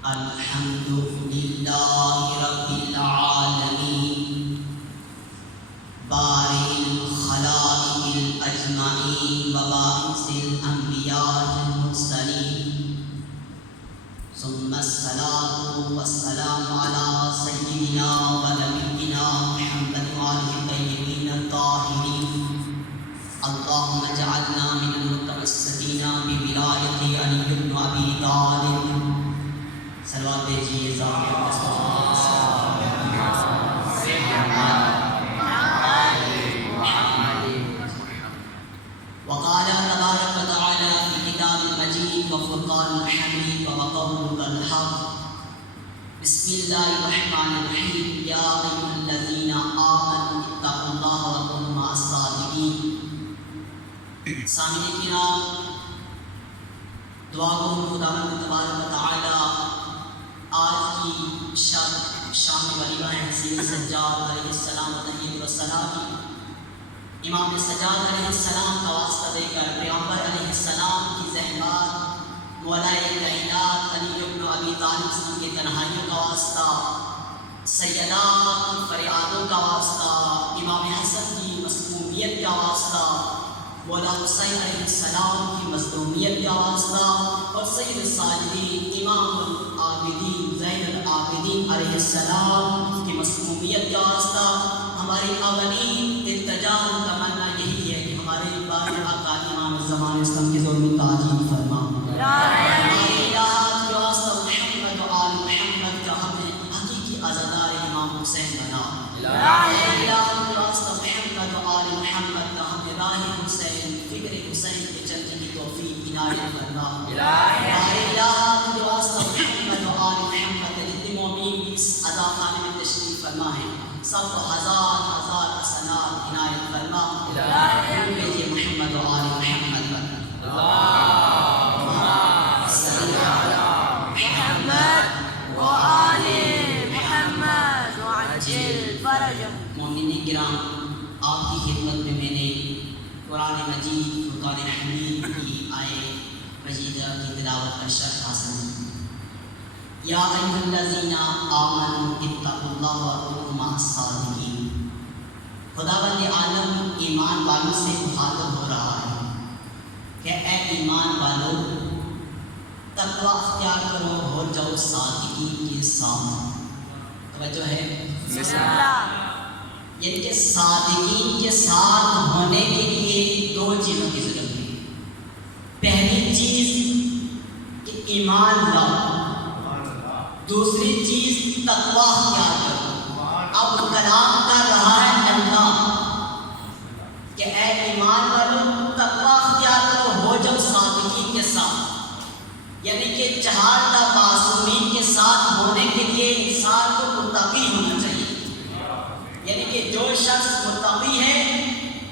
الحمد لله رب العالمين بارئ الخلائق الأجمعين وباعث الأنبياء المرسلين ثم الصلاة والسلام على سيدنا ونبينا محمد وآله الطيبين الطاهرين اللهم اجعلنا من المتمسكين بولایت علی بن ابی طالب صلوات دیجیے وقال تبارك وتعالى في كتاب المجيد وفرقان الحميد وقولك الحق بسم الله الرحمن الرحيم يا أيها الذين آمنوا اتقوا الله وكونوا مع الصادقين. سامعین کرام، دعا گو خداوند تبارک و تعالی آج کی شام ولیمہ حسین سجاد علیہ السلام و تحیید و سلام کی امام سجاد علیہ السلام کا واسطہ دے کر پیغمبر علیہ السلام کی زحمات مولائے کائنات علی بن ابی طالب کی تنہائیوں کا واسطہ، سیدات کی فریادوں کا واسطہ، امام حسن کی مسمومیت کا واسطہ، مولا حسین علیہ السلام کی مظلومیت کا واسطہ، اور سید الساجدین امام العابدین زین العابدین علیہ السلام کی مسمومیت کا واسطہ، ہماری اولین التجا و تمنا یہی ہے کہ ہمارے بارے آقا امام زمان اسلام کی ضرور تعظیم فرما. ہماری الہات کے واسطہ محمد و آل محمد کا ہمیں حقیقی عزادار امام حسین بنا. ہماری الہات کے واسطہ محمد و آل محمد کا ہمیں راہ حسین فکر حسین کے چلنے کی توفیق عنایت فرما. ہماری الہات کے واسطہ محمد و آل محمد جتنے مومین اس عزاخانے میں تشریف فرما ہے سب کو ہزار ہزار حسنات عنایت فرما. بھیجیے محمد و آل محمد مومنین کرام، آپ کی خدمت میں نے قرآن مجید فرقان حمید کی آئے مجیدہ کی تلاوت کا شرح حاصل ہے. یا ایھا الذین آمنوا اتقوا اللہ وکونوا مع الصادقین. خداوند عالم ایمان والوں سے مخاطب ہو رہا ہے کہ اے ایمان والو، تقوی اختیار کرو، ہو جاؤ صادقین کے ساتھ. توجہ ہے؟ یعنی کہ صادقین کے ساتھ ہونے کے لیے دو چیزوں کی ضرورت ہے. پہلی چیز کہ ایمان لاؤ، دوسری چیز تقوی اختیار کرو. اب کلام کر رہا ہے اللہ کہ اے ایمان والو تقوی اختیار کرو، ہو جاؤ صادقین کے ساتھ. یعنی کہ چہارتا معصومین کے ساتھ ہونے کے لیے انسان کو متقی ہونا چاہیے. یعنی کہ جو شخص متقی ہے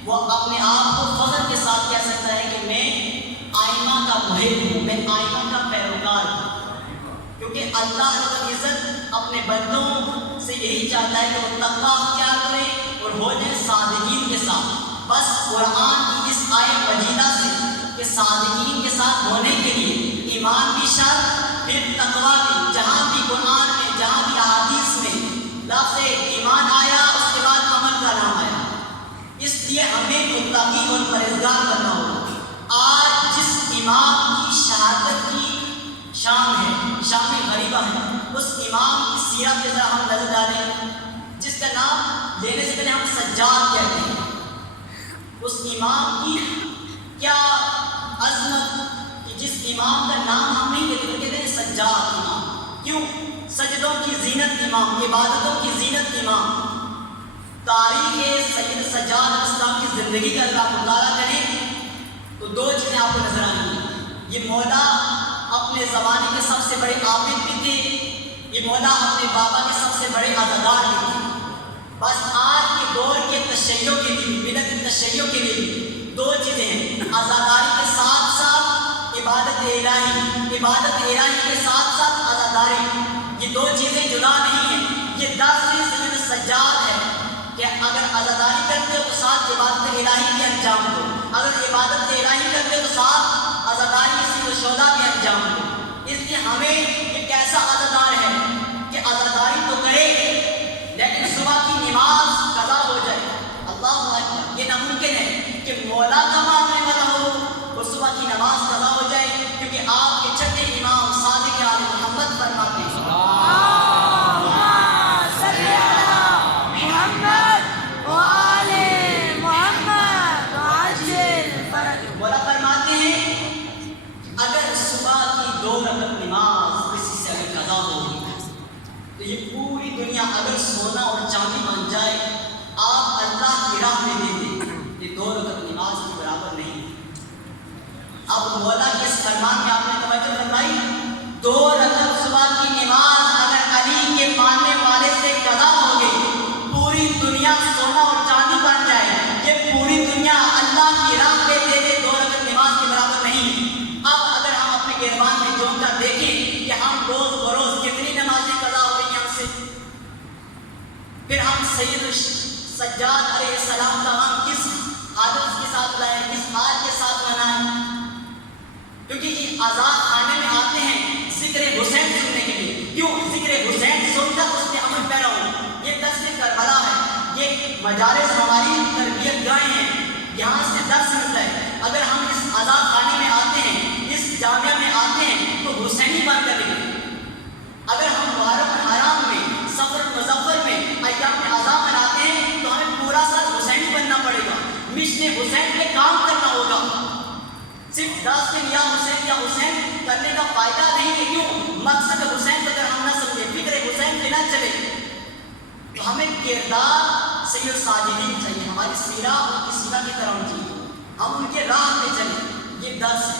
وہ اپنے آپ کو فخر کے ساتھ کہہ سکتا ہے کہ میں آئمہ کا محب ہوں، میں آئمہ کا پیروکار ہوں. کیونکہ اللہ رب العزت اپنے بندوں سے یہی چاہتا ہے کہ وہ تقوی اختیار کریں اور ہو جائیں صادقین کے ساتھ. بس قرآن کی اس آیت مجیدہ سے کہ صادقین کے ساتھ ہونے کے لیے ایمان بھی شرط، پھر تقوی بھی. جہاں بھی قرآن میں، جہاں بھی احادیث میں لفظ ایمان آیا اس کے بعد عمل کا نام آیا. اس لیے ہمیں متقی اور پرہیزگار بننا ہوگا. آج جس امام کی شہادت کی شام ہے، شام غریبہ ہے، اس امام کی سیرت پہ ذرا ہم نظر ڈالیں، جس کا نام لینے سے پہلے ہم سجاد کہتے ہیں. اس امام کی کیا عظمت کہ جس امام کا نام ہم نہیں لیتے تو کہتے ہیں سجاد امام. کیوں؟ سجدوں کی زینت امام، عبادتوں کی زینت امام. تاریخ سید سجاد اسلام کی زندگی کا اگر آپ مطالعہ کریں تو دو چیزیں آپ کو نظر آئیں گی. یہ مولا اپنے زمانے کے سب سے بڑے عابد بھی تھے، یہ مولا اپنے بابا کے سب سے بڑے عزادار بھی تھے. بس آج کے دور کے تشیع کے لیے، بدعت تشیع کے لیے دو چیزیں ہیں: عزاداری کے ساتھ ساتھ عبادت الہی، عبادت الہی کے ساتھ ساتھ عزاداری. یہ دو چیزیں جدا نہیں ہیں. یہ درس سید سجاد ہے کہ اگر عزاداری کرتے ہو تو ساتھ عبادت الہی بھی انجام دو، اگر عبادت الہی کرتے ہو تو ساتھ عزاداری کی شودا بھی انجام دو. اس لیے ہمیں ایک ایسا تو یہ پوری دنیا اگر سونا اور چاندی بن جائے آپ اللہ کی راہ میں دے دیں، یہ 2 رکعت نماز کے برابر نہیں۔ اب مولا کے اس فرمان میں آپ نے توجہ فرمائی، 2 رکعت صبح کی نماز اگر علی کے ماننے والے سے قضا ہو گئی، پوری دنیا سونا اور چاندی بن جائے، یہ پوری دنیا اللہ کی راہ پہ دے دے، 2 رکعت نماز کے برابر نہیں۔ اب اگر ہم اپنے گربان میں جوڑ کر دیکھیں کہ ہم روز بروز کتنی نمازیں قضا ہو گئی ہم سے، پھر ہم سید سجاد علیہ السلام کا ہم کس عادت کے ساتھ لائیں، کس حال کے ساتھ منائیں؟ کیونکہ یہ آزاد خانے میں آتے ہیں ذکر حسین سننے کے لیے، کیوں؟ ذکر حسین سن کر اس میں عمل پیرا ہوں۔ یہ درس کربلا ہے، یہ مجالس ہماری تربیت گاہیں ہیں، یہاں سے درس ملتا ہے۔ اگر ہم اس آزاد خانے میں آتے ہیں، اس جامعہ میں آتے ہیں تو حسینی بن کر لیں۔ اگر ہم محرم حرام میں، سفر مظفر میں، ایام اعظام مناتے ہیں تو ہمیں پورا سال حسینی بننا پڑے گا، مشن حسین پہ کام کرنا ہوگا۔ صرف داستان یا حسین کرنے کا فائدہ نہیں ہے، کیوں؟ مقصد حسین کو اگر ہم نہ سمجھے، فکر حسین پہ نہ چلے تو ہمیں کردار سید ساجدین چاہیے، ہماری سیرہ ان کی سیرہ کی طرح چاہیے، ہم ان کے راہ پہ چلیں۔ یہ درس ہے۔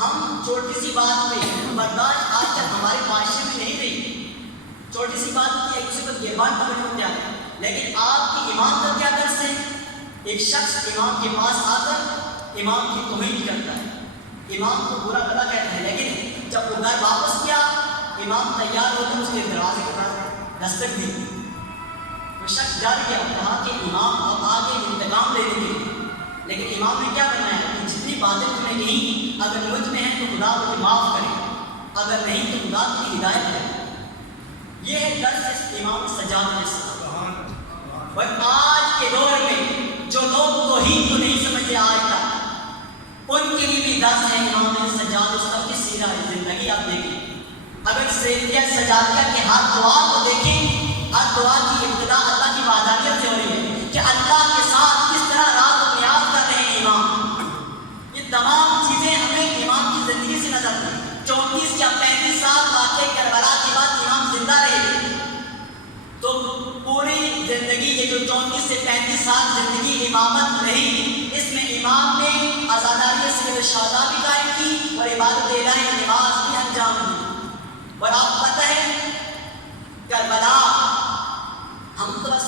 ہم چھوٹی سی بات پہ برداشت آج تک ہمارے معاشرے میں نہیں رہی، چھوٹی سی بات کی ایک دوسرے کو گربان پکڑ ہوتے ہیں، لیکن آپ کی امام کا کیا درس ہے؟ ایک شخص امام کے پاس آ کر امام کی توہین کرتا ہے، امام کو برا بھلا کہتا ہے، لیکن جب وہ گھر واپس کیا امام تیار ہو کر اس کے دروازے کے پاس دستک دی، وہ شخص ڈر گیا، کہا کہ امام اب آگے انتقام لے لیں گے، لیکن امام نے کیا کرنا ہے کہ جتنی باتیں تم نے کہیں اگر مجھ میں ہیں تو خدا مجھے معاف کرے، اگر نہیں تو خدا کی ہدایت کرے۔ یہ ہے درس امام سجاد علیہ السلام۔ اور آج کے دور میں جو لوگ توحید کو نہیں سمجھتے آج تک، ان کے لیے بھی درس ہے امام سجاد السلام کی سیرہ زندگی۔ آپ دیکھیں، اگر سیدہ سجادیہ کے ہر دعا کو دیکھیں، ہر دعا کی ابتدا اللہ کی وحدانیت سے ہو رہی ہے کہ اللہ کے ساتھ کس طرح رات و نیاز کر رہے ہیں امام۔ یہ تمام چیزیں ہمیں امام کی زندگی سے نظر آتی ہیں۔ 34 یا 35 سال واقعہ کربلا کے بعد امام زندہ رہے، تو پوری زندگی یہ جو 34 سے 35 سال زندگی امامت رہی، اس میں امام نے آزاداری سے شہادہ بھی قائم کی اور عبادت الہی نماز بھی انجام دی۔ اور آپ پتہ ہے کربلا، ہم تو بس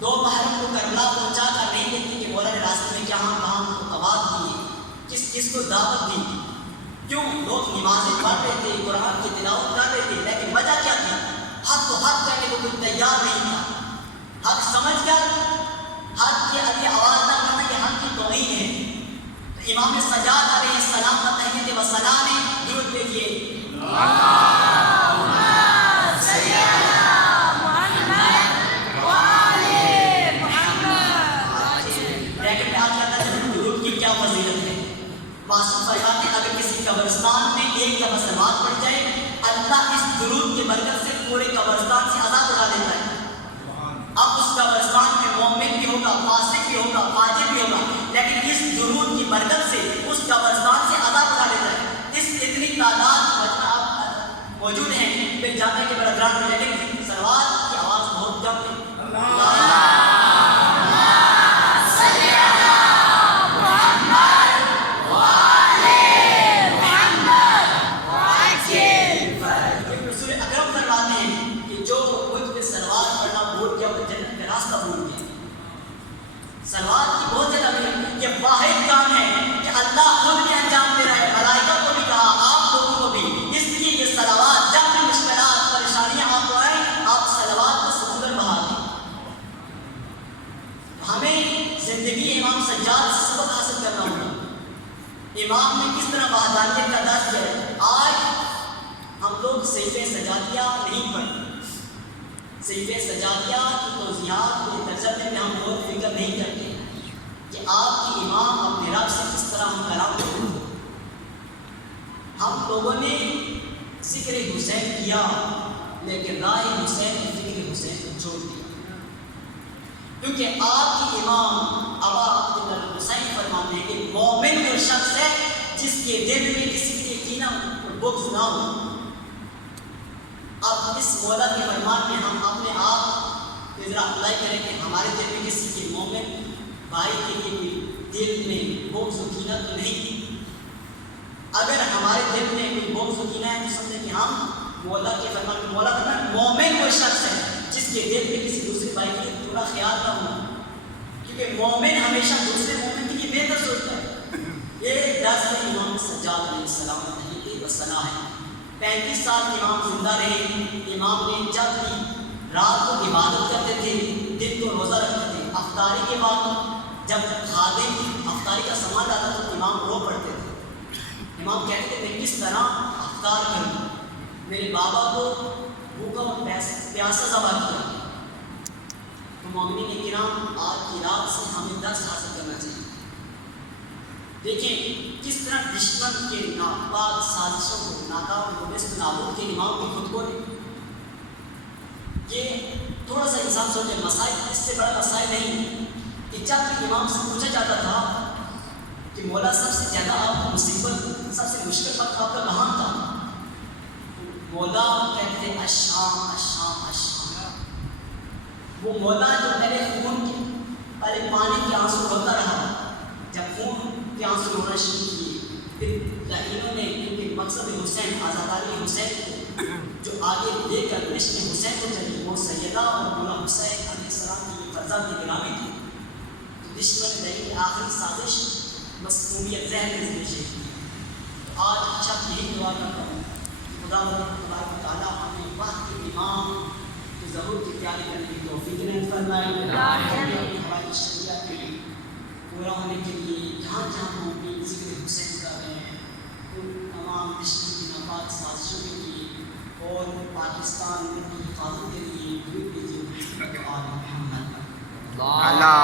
2 محرم کو کربلا پہنچا کر نہیں دیکھتے کہ مولا نے راستے میں کہاں کہاں خطبات دیے، کس کس کو دعوت دی، کیوں؟ لوگ نمازیں پڑھ رہے تھے، قرآن کی تلاوت کر رہے تھے، لیکن وجہ کیا تھی؟ حق کو حق کرنے کو کوئی تیار نہیں تھا۔ حق سمجھ کر حق کی علی آواز نہ کرنا یہ حق کی توہین ہے۔ تو امام سجاد علیہ السلام کا تحیت و ثنا نے درود بھیجیے، اللہم صلی علی محمد وآل محمد۔ لیکن میں آج کہتا ہوں درود کی کیا فضیلت ہے۔ معصوم فرماتے ہیں اگر کسی قبرستان میں ایک دفعہ سماعت پڑ جائے، اللہ اس درود کی برکت سے پورے قبرستان سے عذاب اٹھا دیتا ہے۔ اب اس قبرستان میں مومن بھی ہوگا، فاسق بھی ہوگا، فاجر بھی ہوگا، لیکن اس درود کی برکت سے اس قبرستان سے عذاب اٹھا دیتا ہے۔ اس اتنی تعداد موجود ہیں پھر جامعہ کے برادران میں، لیکن سلوات کی آواز بہت کم ہے۔ سلوات کی بہت زیادہ ہے، یہ واحد کام ہے کہ اللہ خود بھی انجام دے رہا ہے، ملائکہ کو بھی کہا، آپ لوگوں کو بھی۔ اس لیے یہ سلوات جب بھی مشکلات پریشانیاں آپ کو آئیں، آپ سلوات کو سمندر بہا دیں۔ ہمیں زندگی امام سجاد سے سبق حاصل کرنا ہوگا، امام نے کس طرح وحدانیت کا درس دیا ہے۔ آج ہم لوگ صحیفہ سجادیہ نہیں پڑھتے، صحیفہ سجادیہ کی توضیحات کے ترجمے میں ہم لوگ فکر نہیں کرتے کہ آپ کی امام اپنے رب سے کس طرح ہم کلام کرتے ہیں۔ ہم لوگوں نے ذکر حسین کیا، لیکن راہ حسین نے ذکر حسین کو چھوڑ دیا، کیونکہ آپ کی امام ابا عبداللہ الحسین فرماتے ہیں کہ مومن وہ شخص ہے جس کے دل میں کسی کے کینہ اور بغض نہ ہو۔ اب اس مولا کے فرمان میں ہم اپنے آپ کو ذرا اپلائی کریں کہ ہمارے دل میں کسی کے مومن بھائی کے لیے کوئی دل میں بغض و کینہ تو نہیں. اگر ہمارے دل میں کوئی بغض و کینہ ہے تو سمجھیں کہ ہم مولا کے فرمان میں مولا فرمان مومن وہ شخص ہے جس کے دل میں کسی دوسرے بھائی کے لیے تھوڑا خیال نہ ہو، کیونکہ مومن ہمیشہ دوسرے مومن کے لیے بہتر سوچتا ہے. یہ درس امام سجاد علیہ السلام علیہ وسلم ہے. 35 سال امام زندہ رہے. امام نے جب بھی رات کو عبادت کرتے تھے، دن کو روزہ رکھتے تھے. افطاری کے بعد جب خادم افطاری کا سامان آتا تو امام رو پڑھتے تھے. امام کہتے تھے میں کس طرح افطار کروں، میرے بابا کو بھوکا اور پیاسا زبان کیا. تو مومنین کرام آج کی رات سے ہمیں درس حاصل کرنا چاہیے. دیکھیں کس طرح دشمن کے ناپاک سازشوں کو ناکام کو نصب نابود کے امام کو خود کو یہ تھوڑا سا انسان سوچے مسائل اس سے بڑا مسائل نہیں کہ جب بھی امام سے پوچھا جاتا تھا کہ مولا سب سے زیادہ آپ کو مصیبت سب سے مشکل وقت آپ کا کہاں تھا، مولا کہتے تھے الشام الشام الشام. وہ مولا جو پہلے خون کے پہلے پانی کے آنسو روتا رہا، جب خون کے آنسو رونا شروع کیے پھر لائنوں نے کیونکہ مقصد حسین آزاداری حسین کو جو آگے لے کر نشن حسین کو چلی وہ سیدہ اور مولا حسین علیہ السلام کی فرزند کی گرامی تھی. تو دشمن نے کی آخری سازش مسمومیت ذہن کے ذریعے شیخ کی. تو آج اچھا یہی دعا کرتا ہوں خدا تبارک و تعالیٰ ہمیں وقت کے امام کی ضرور کی تیاری کرنے کی توفیق نصیب فرمائے. ہماری شریعت کے پورا ہونے کے لیے جہاں جہاں ہم اپنی ذکر حسین کر رہے ہیں ان تمام دشمن کی ناپاک سازشوں کے لیے اور پاکستان کی حفاظت کے لیے محمد اللہ